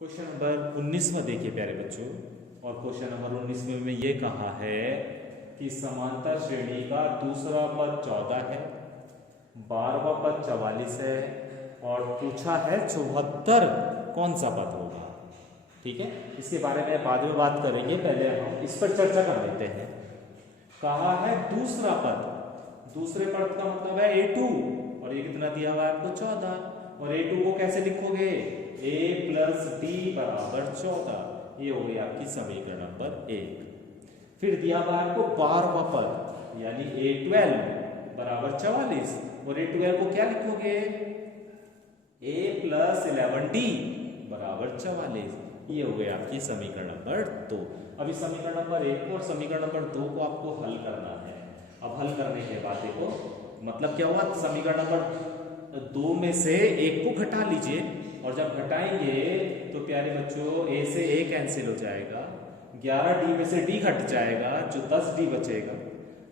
Question number 19 में देखिए प्यारे बच्चों, और क्वेश्चन नंबर 19 में ये कहा है कि समांतर श्रेणी का दूसरा पद 14 है, 12वां पद 44 है और पूछा है 74 कौन सा पद होगा। ठीक है, इसके बारे में बाद में बात करेंगे, पहले हम इस पर चर्चा कर लेते हैं। कहा है दूसरा पद, दूसरे पद का मतलब है a2 और ये कितना दिया हुआ है आपको 14, और a2 को कैसे लिखोगे a प्लस d बराबर 14। ये हो गई आपकी समीकरण नंबर 1। फिर दिया हुआ आपको 12वां पद यानी a12 बराबर 44, और a12 को क्या लिखोगे a प्लस 11d बराबर 44। ये हो गई आपकी समीकरण नंबर 2। अभी समीकरण नंबर 1 और समीकरण नंबर 2 को आपको हल करना है। अब हल करने के बाद देखो मतलब क्या हुआ, समीकरण नंबर 2 में से एक को घटा लीजिए, और जब घटाएंगे तो प्यारे बच्चों a से a कैंसिल हो जाएगा, 11d में से d घट जाएगा जो 10d बचेगा,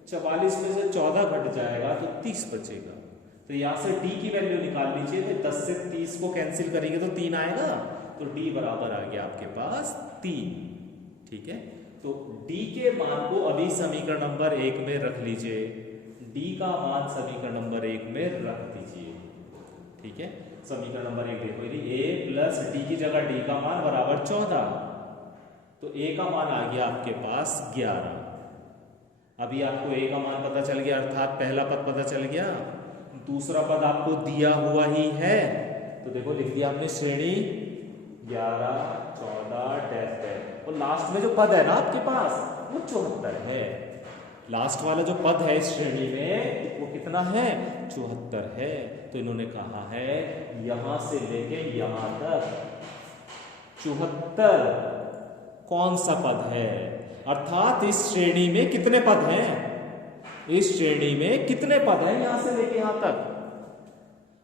44 में से 14 घट जाएगा तो 30 बचेगा। तो यहाँ से d की वैल्यू निकाल लीजिए, तो 10 से 30 को कैंसिल करेंगे तो 3 आएगा, तो d बराबर आ गया आपके पास 3। ठीक है, तो d के मान को अभी समीकरण नंबर 1 में रख लीजिए, d का मान समीकरण नंबर 1 में रख दीजिए। ठीक है, समीकरण नंबर 1 देखो, यदि a प्लस d की जगह d का मान बराबर 14, तो a का मान आ गया आपके पास 11। अभी आपको a का मान पता चल गया, अर्थात पहला पद पता चल गया, दूसरा पद आपको दिया हुआ ही है, तो देखो लिख दिया हमने श्रेणी 11, 14 डैश डैश, और लास्ट में जो पद है ना आपके पास वो 74 है। लास्ट वाला जो पद है इस श्रेणी में वो कितना है, 74 है। तो इन्होंने कहा है यहां से लेके यहां तक 74 कौन सा पद है, अर्थात इस श्रेणी में कितने पद हैं, इस श्रेणी में कितने पद हैं यहां से लेके यहां तक,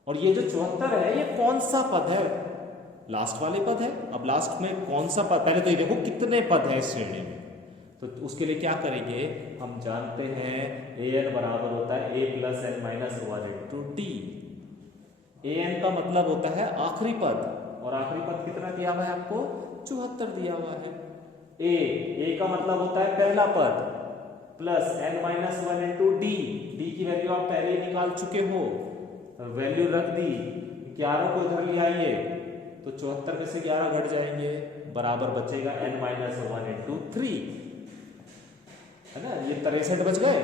और ये जो 74 है ये कौन सा पद है, लास्ट वाले पद है। अब लास्ट में कौन सा पद, पहले तो ये देखो कितने पद है इस श्रेणी में, तो उसके लिए क्या करेंगे, हम जानते हैं an बराबर होता है a plus n minus 1 into d. an का मतलब होता है आखिरी पद, और आखिरी पद कितना दिया हुआ है आपको, 74 दिया हुआ है। a का मतलब होता है पहला पद plus n minus 1 into D, D की वैल्यू आप पहले ही निकाल चुके हो, वैल्यू रख दी, 11 को इधर ले आइए तो 74 में से 11 घट जाएंगे, बराबर बचेगा n माइनस 1 इंटू 3, है ना, ये 63 बच गए।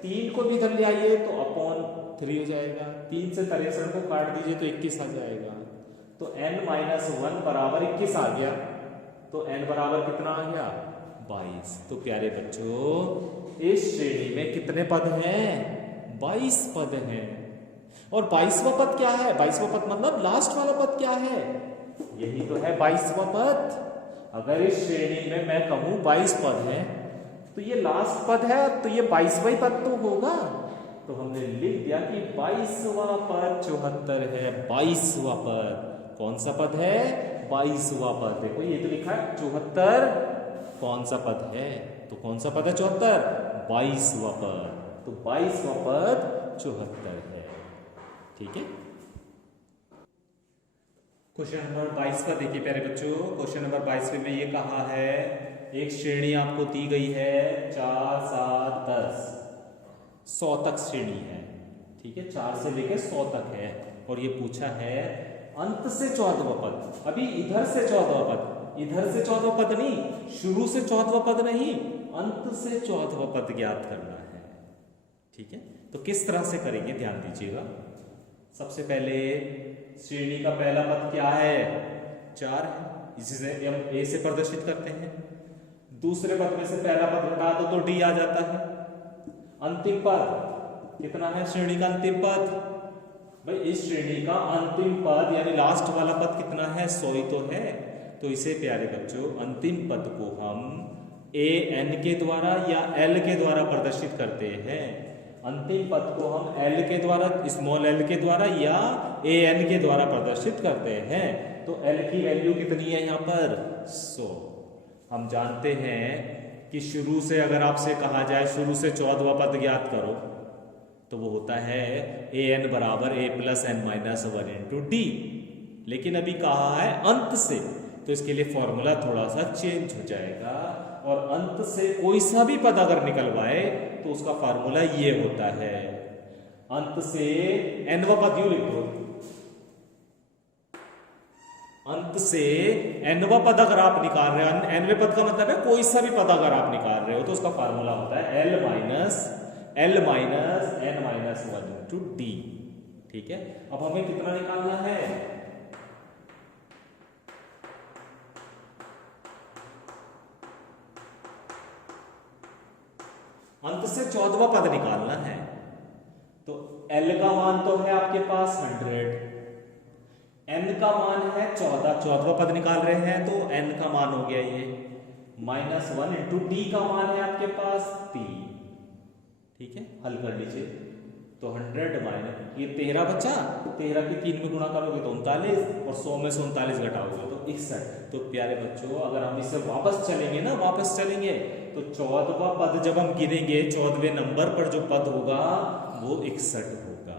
3 को भी इधर ले आइए तो अपॉन 3 हो जाएगा, 3 से 63 को काट दीजिए तो 21 आ जाएगा, तो n माइनस 1 बराबर 21 आ गया, तो n बराबर कितना आ गया 22। तो प्यारे बच्चों इस श्रेणी में कितने पद हैं, 22 पद हैं। और 22वां पद क्या है, 22वां पद मतलब लास्ट वाला पद क्या है, यही तो है 22वां पद। अगर इस श्रेणी में मैं कहूं 22 पद हैं तो ये लास्ट पद है, तो ये 22वां ही पद तो होगा, तो हमने लिख दिया कि 22वां पद 74 है। 22वां पद कौन सा पद है, 22वां पद। देखो ये तो लिखा है 74 कौन सा पद है, तो कौन सा पद है 74, 22वां पद, तो 22वां पद 74 है। ठीक है, क्वेश्चन नंबर 22 का देखिए प्यारे बच्चों, क्वेश्चन नंबर 22 में ये कहा है एक श्रेणी आपको दी गई है 4, 7, 10, 100 तक श्रेणी है। ठीक है, 4 से लेकर 100 तक है, और ये पूछा है अंत से 14वां पद। अभी इधर से 14वां पद, इधर से 14वां पद नहीं, शुरू से 14वां पद नहीं, अंत से 14वां पद ज्ञात करना है। ठीक है, तो किस तरह से करेंगे ध्यान दीजिएगा। सबसे पहले श्रेणी का पहला पद क्या है, 4 है, इसी से हम a से प्रदर्शित करते हैं। दूसरे पद में से पहला पद हटा दो तो d आ जाता है। अंतिम पद कितना है श्रेणी का अंतिम पद, भाई इस श्रेणी का अंतिम पद यानी लास्ट वाला पद कितना है, 100 ही तो है। तो इसे प्यारे बच्चों अंतिम पद को हम an के द्वारा या l के द्वारा प्रदर्शित करते हैं। अंतिम पद को हम l के द्वारा, स्मॉल l के द्वारा या an के द्वारा प्रदर्शित करते हैं। तो l की वैल्यू कितनी है यहाँ पर, 100। हम जानते हैं कि शुरू से अगर आपसे कहा जाए शुरू से 14वां पद ज्ञात करो, तो वो होता है an बराबर a plus n minus 1 into d. लेकिन अभी कहा है अंत से, तो इसके लिए फॉर्मूला थोड़ा सा चेंज हो जाएगा और अंत से कोई सा भी पद अगर निकलवाए तो उसका फॉर्मूला ये होता है, अंत से nवा पद यूं लिख दो, अंत से nवा पद अगर आप निकाल रहे हो, nवे पद का मतलब है कोई सा भी पद अगर आप निकाल रहे हो तो उसका फॉर्मूला होता है l minus n minus 1 into D. ठीक है, अब हमें कितना निकालना है, अंत से 14वां पद निकालना है। तो L का मान तो है आपके पास 100, N का मान है 14, 14वां पद निकाल रहे हैं तो N का मान हो गया ये माइनस 1 इंटू डी का मान है आपके पास 3। ठीक है, हल कर लीजिए तो 100 माइनस ये 13 बचा, 13 की 3 में गुणा करोगे तो 39 और 100 में से 39 घटाओगे तो 61। तो प्यारे बच्चों अगर हम इसे वापस चलेंगे तो 14वां पद जब हम गिनेंगे 14वें नंबर पर जो पद होगा वो 61 होगा।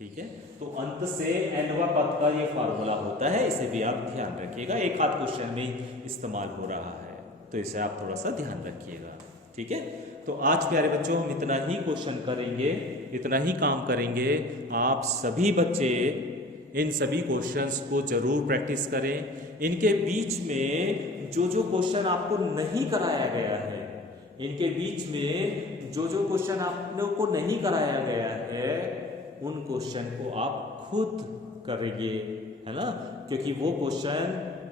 ठीक है, तो अंत से nवा पद का ये फार्मूला होता है, इसे भी आप ध्यान रखिएगा, एक आध क्वेश्चन में इस्तेमाल हो रहा है तो इसे आप थोड़ा सा ध्यान रखिएगा। ठीक है, तो आज प्यारे बच्चों हम इतना ही क्वेश्चन करेंगे, इतना ही काम करेंगे। आप सभी बच्चे इन सभी क्वेश्चंस को जरूर प्रैक्टिस करें। इनके बीच में जो जो क्वेश्चन आपको नहीं कराया गया है, इनके बीच में जो जो क्वेश्चन आप लोग को नहीं कराया गया है उन क्वेश्चन को आप खुद करेंगे, है ना, क्योंकि वो क्वेश्चन